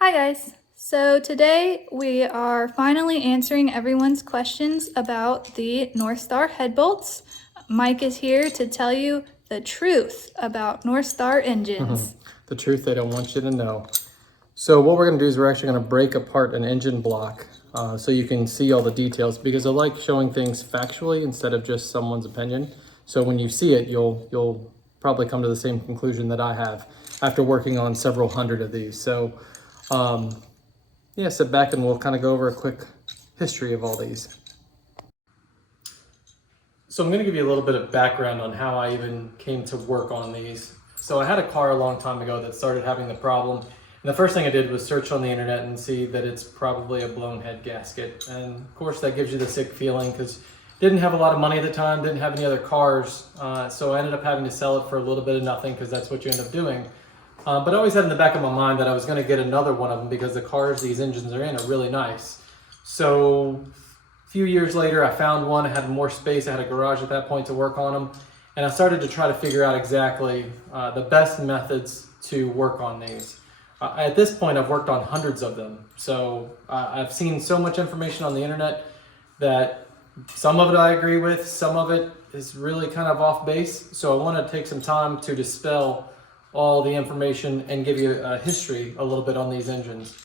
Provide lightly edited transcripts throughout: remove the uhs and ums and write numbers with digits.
Hi guys! So today we are finally answering everyone's questions about the Northstar Headbolts. Mike is here to tell you the truth about Northstar engines. The truth they don't want you to know. So what we're going to do is we're actually going to break apart an engine block so you can see all the details, because I like showing things factually instead of just someone's opinion. So when you see it, you'll probably come to the same conclusion that I have after working on several hundred of these. So yeah, sit back and we'll kind of go over a quick history of all these. So I'm going to give you a little bit of background on how I even came to work on these. So I had a car a long time ago that started having the problem. And the first thing I did was search on the internet and see that it's probably a blown head gasket. And of course that gives you the sick feeling because didn't have a lot of money at the time, didn't have any other cars. So I ended up having to sell it for a little bit of nothing because that's what you end up doing. But I always had in the back of my mind that I was going to get another one of them because the cars these engines are in are really nice. So a few years later, I found one. I had more space. I had a garage at that point to work on them. And I started to try to figure out exactly the best methods to work on these. At this point, I've worked on hundreds of them. So I've seen so much information on the internet that some of it I agree with, some of it is really kind of off base. So I want to take some time to dispel all the information and give you a history a little bit on these engines.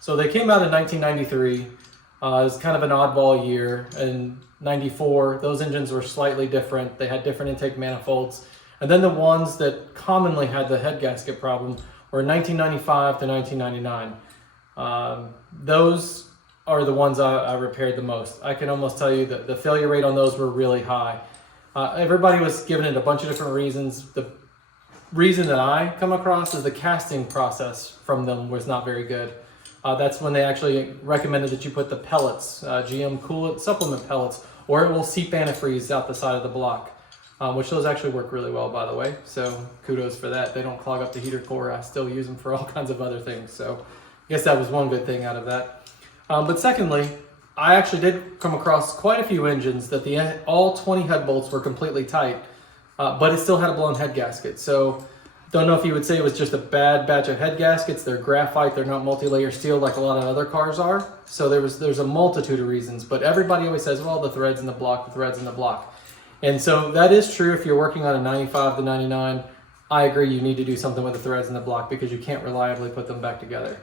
So they came out in 1993. It was kind of an oddball year. In 94, those engines were slightly different. They had different intake manifolds. And then the ones that commonly had the head gasket problem were 1995 to 1999. Those are the ones I repaired the most. I can almost tell you that the failure rate on those were really high. Everybody was giving it a bunch of different reasons. The reason that I come across is the casting process from them was not very good. That's when they actually recommended that you put the pellets, GM coolant supplement pellets, or it will seep antifreeze out the side of the block, which those actually work really well, by the way. So kudos for that. They don't clog up the heater core. I still use them for all kinds of other things. So I guess that was one good thing out of that. But secondly, I actually did come across quite a few engines that all 20 head bolts were completely tight, but it still had a blown head gasket. So don't know if you would say it was just a bad batch of head gaskets. They're graphite, they're not multi-layer steel like a lot of other cars are. So there's a multitude of reasons, but everybody always says, well, the threads in the block, the threads in the block. And so that is true if you're working on a 95 to 99. I agree you need to do something with the threads in the block because you can't reliably put them back together.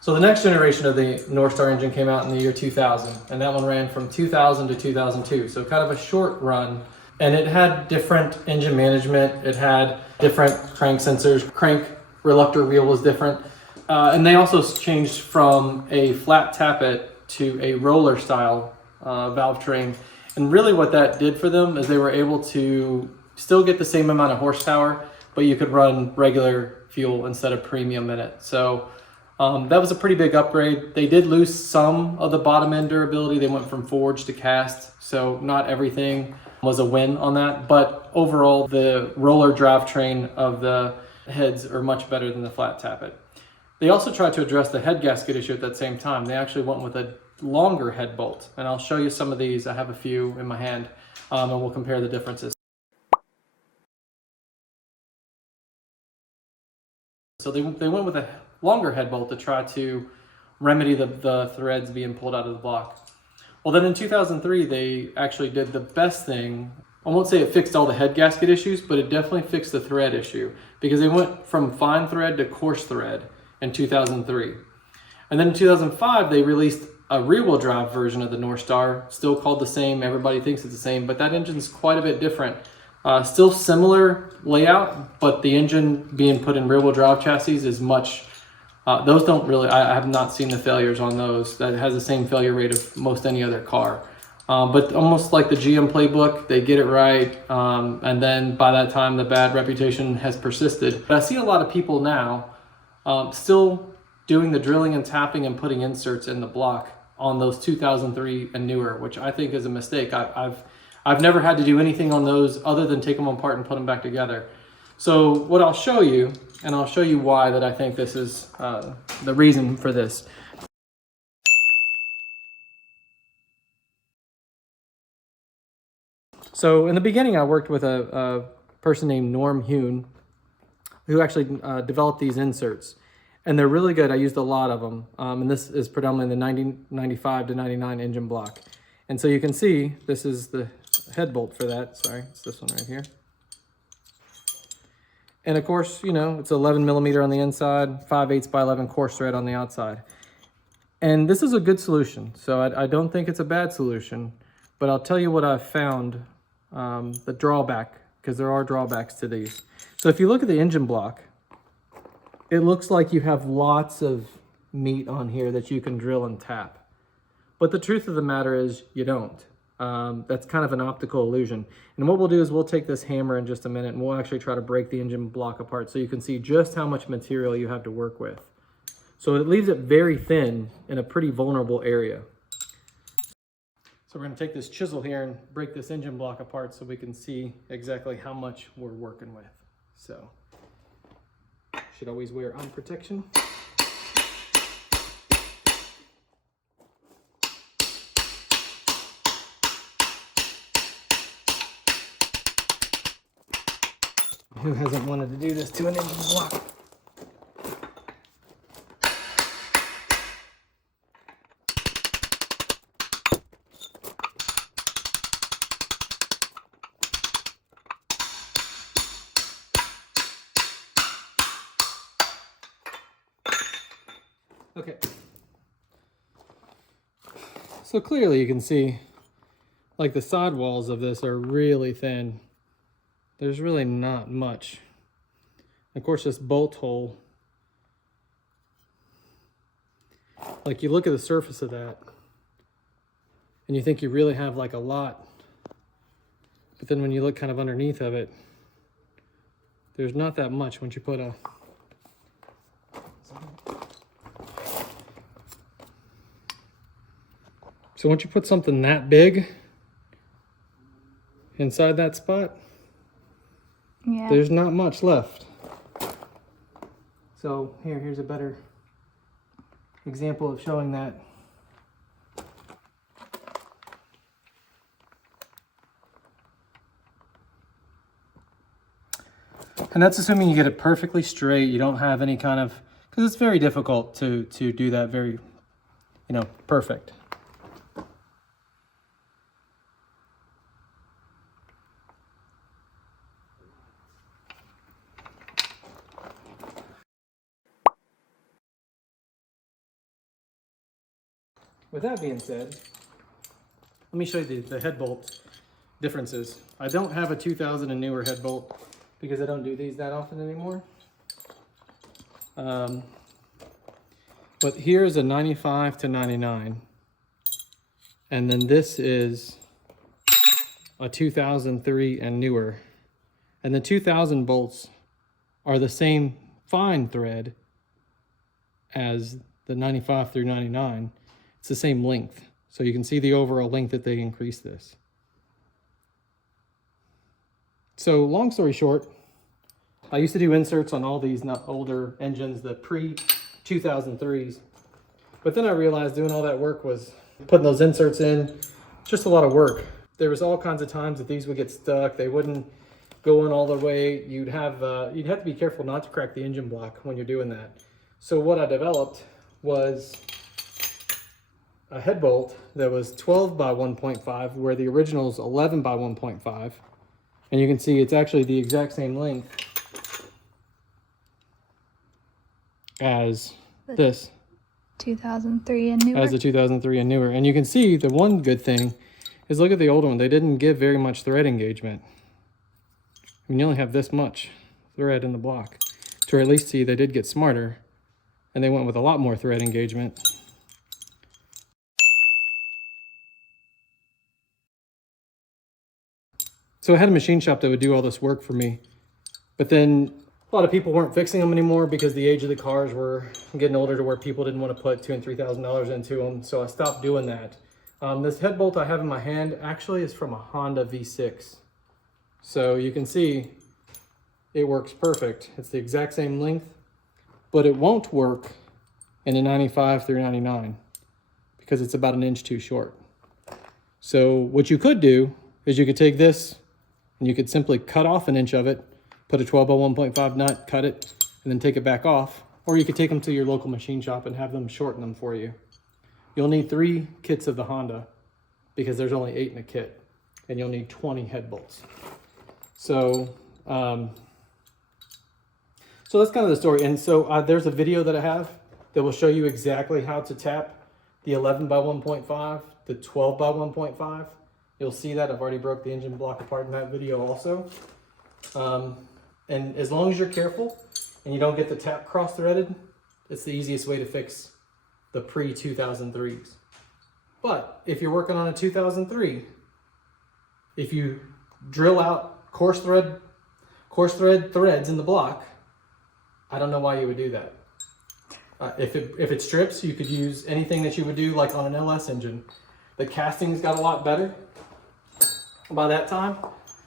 So the next generation of the Northstar engine came out in the year 2000, and that one ran from 2000 to 2002. So kind of a short run. And it had different engine management. It had different crank sensors. Crank reluctor wheel was different. And they also changed from a flat tappet to a roller style valve train. And really what that did for them is they were able to still get the same amount of horsepower, but you could run regular fuel instead of premium in it. So that was a pretty big upgrade. They did lose some of the bottom end durability. They went from forged to cast. So not everything was a win on that, but overall the roller drivetrain of the heads are much better than the flat tappet. They also tried to address the head gasket issue at that same time. They actually went with a longer head bolt, and I'll show you some of these. I have a few in my hand, and we'll compare the differences. So they went with a longer head bolt to try to remedy the threads being pulled out of the block. Well, then in 2003, they actually did the best thing. I won't say it fixed all the head gasket issues, but it definitely fixed the thread issue because they went from fine thread to coarse thread in 2003. And then in 2005, they released a rear-wheel drive version of the Northstar, still called the same. Everybody thinks it's the same, but that engine's quite a bit different. Still similar layout, but the engine being put in rear-wheel drive chassis is much. Those don't really, I have not seen the failures on those. That has the same failure rate of most any other car. But almost like the GM playbook, they get it right. And then by that time, the bad reputation has persisted. But I see a lot of people now still doing the drilling and tapping and putting inserts in the block on those 2003 and newer, which I think is a mistake. I've never had to do anything on those other than take them apart and put them back together. So what I'll show you, and I'll show you why that I think this is the reason for this. So in the beginning, I worked with a person named Norm Hune, who actually developed these inserts. And they're really good. I used a lot of them. And this is predominantly the 95 to 99 engine block. And so you can see, this is the head bolt for that. Sorry, it's this one right here. And of course, you know, it's 11 millimeter on the inside, 5/8 by 11 coarse thread on the outside. And this is a good solution. So I don't think it's a bad solution, but I'll tell you what I've found, the drawback, because there are drawbacks to these. So if you look at the engine block, it looks like you have lots of meat on here that you can drill and tap. But the truth of the matter is you don't. That's kind of an optical illusion. And what we'll do is we'll take this hammer in just a minute and we'll actually try to break the engine block apart so you can see just how much material you have to work with. So it leaves it very thin in a pretty vulnerable area. So we're going to take this chisel here and break this engine block apart so we can see exactly how much we're working with. So, should always wear arm protection. Who hasn't wanted to do this to an engine block? Okay, so clearly you can see like the side walls of this are really thin. There's really not much. Of course, this bolt hole, like you look at the surface of that and you think you really have like a lot, but then when you look kind of underneath of it, there's not that much once you put a So once you put something that big inside that spot, yeah, there's not much left. So here's a better example of showing that. And that's assuming you get it perfectly straight. You don't have any kind of, because it's very difficult to do that very, perfect. With that being said, let me show you the head bolt differences. I don't have a 2000 and newer head bolt because I don't do these that often anymore. But here's a 95 to 99. And then this is a 2003 and newer. And the 2000 bolts are the same fine thread as the 95 through 99. It's the same length. So you can see the overall length that they increased this. So long story short, I used to do inserts on all these older engines, the pre-2003s. But then I realized doing all that work was putting those inserts in, just a lot of work. There was all kinds of times that these would get stuck. They wouldn't go in all the way. You'd have to be careful not to crack the engine block when you're doing that. So what I developed was a head bolt that was 12 by 1.5, where the original is 11 by 1.5. And you can see it's actually the exact same length as this. 2003 and newer. As the 2003 and newer. And you can see the one good thing is look at the old one. They didn't give very much thread engagement. I mean, you only have this much thread in the block. To at least see they did get smarter and they went with a lot more thread engagement. So I had a machine shop that would do all this work for me, but then a lot of people weren't fixing them anymore because the age of the cars were getting older to where people didn't want to put $2,000 and $3,000 into them. So I stopped doing that. This head bolt I have in my hand actually is from a Honda V6. So you can see it works perfect. It's the exact same length, but it won't work in a 95 through 99 because it's about an inch too short. So what you could do is you could take this And you could simply cut off an inch of it, put a 12 by 1.5 nut, cut it, and then take it back off. Or you could take them to your local machine shop and have them shorten them for you. You'll need 3 kits of the Honda because there's only 8 in a kit, and you'll need 20 head bolts. So, so that's kind of the story. And so there's a video that I have that will show you exactly how to tap the 11 by 1.5, the 12 by 1.5. You'll see that I've already broke the engine block apart in that video also. And as long as you're careful and you don't get the tap cross-threaded, it's the easiest way to fix the pre-2003s. But if you're working on a 2003, if you drill out coarse thread threads in the block, I don't know why you would do that. If it strips, you could use anything that you would do like on an LS engine. The castings got a lot better by that time.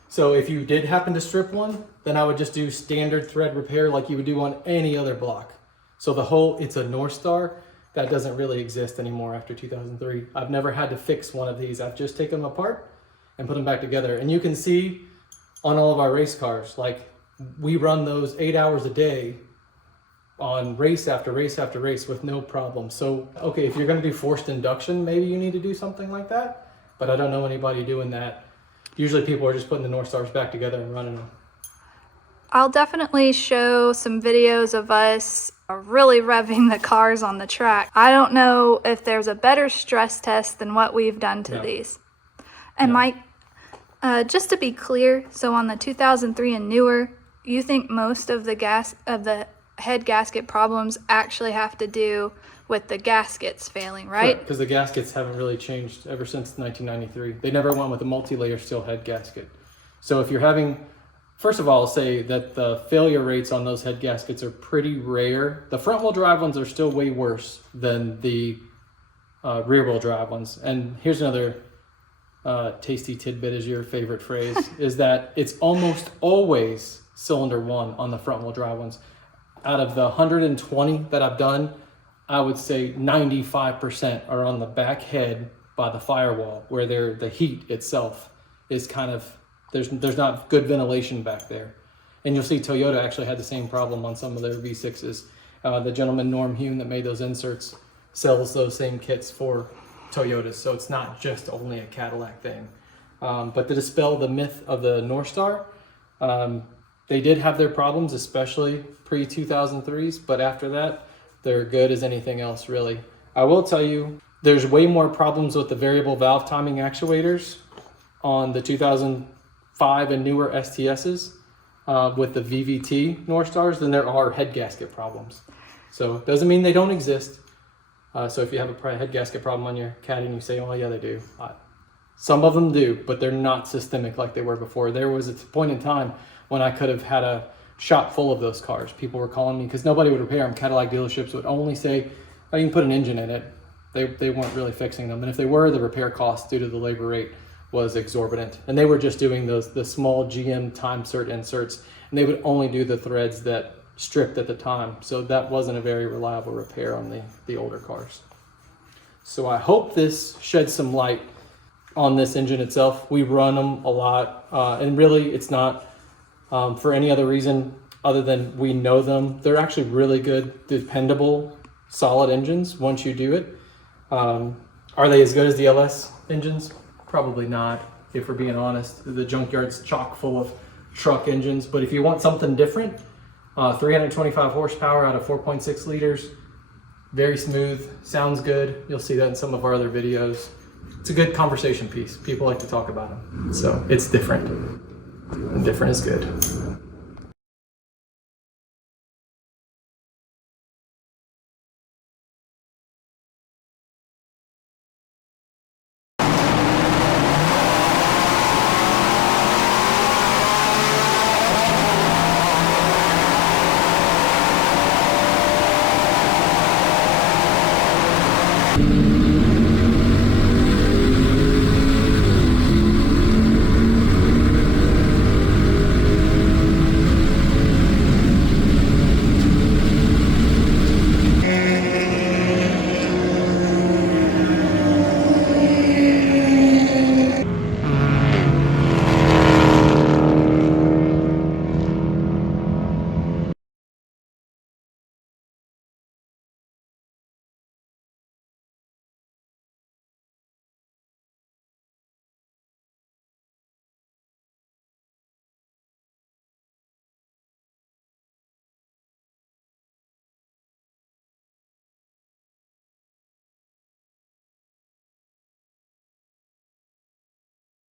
So if you did happen to strip one, then I would just do standard thread repair like you would do on any other block. So it's a Northstar. That doesn't really exist anymore after 2003. I've never had to fix one of these. I've just taken them apart and put them back together. And you can see on all of our race cars, like we run those 8 hours a day on race after race after race with no problem. So, okay, if you're gonna do forced induction, maybe you need to do something like that, but I don't know anybody doing that. Usually people are just putting the Northstars back together and running them. I'll definitely show some videos of us really revving the cars on the track. I don't know if there's a better stress test than what we've done to these. And Mike, just to be clear, so on the 2003 and newer, you think most of the head gasket problems actually have to do with the gaskets failing, right? Because the gaskets haven't really changed ever since 1993. They never went with a multi-layer steel head gasket. So if you're having, first of all, I'll say that the failure rates on those head gaskets are pretty rare. The front wheel drive ones are still way worse than the rear wheel drive ones. And here's another tasty tidbit, is your favorite phrase, is that it's almost always cylinder 1 on the front wheel drive ones. Out of the 120 that I've done, I would say 95% are on the back head by the firewall, where the heat itself is kind of, there's not good ventilation back there. And you'll see Toyota actually had the same problem on some of their V6s. The gentleman Norm Hume that made those inserts sells those same kits for Toyotas, so it's not just only a Cadillac thing. But to dispel the myth of the Northstar, they did have their problems, especially pre-2003s, but after that, they're good as anything else, really. I will tell you, there's way more problems with the variable valve timing actuators on the 2005 and newer STSs with the VVT Northstars than there are head gasket problems. So it doesn't mean they don't exist. So if you have a head gasket problem on your Caddy and you say, oh yeah, they do. Some of them do, but they're not systemic like they were before. There was a point in time when I could have had a shop full of those cars. People were calling me because nobody would repair them. Cadillac dealerships would only say, oh, you can put an engine in it. They weren't really fixing them. And if they were, the repair cost due to the labor rate was exorbitant. And they were just doing the small GM time cert inserts, and they would only do the threads that stripped at the time. So that wasn't a very reliable repair on the older cars. So I hope this sheds some light on this engine itself. We run them a lot, and really it's not for any other reason other than we know them. They're actually really good, dependable, solid engines once you do it. Are they as good as the LS engines? Probably not, if we're being honest. The junkyard's chock full of truck engines, but if you want something different, 325 horsepower out of 4.6 liters, very smooth, sounds good. You'll see that in some of our other videos. It's a good conversation piece. People like to talk about them. So it's different, and different is good.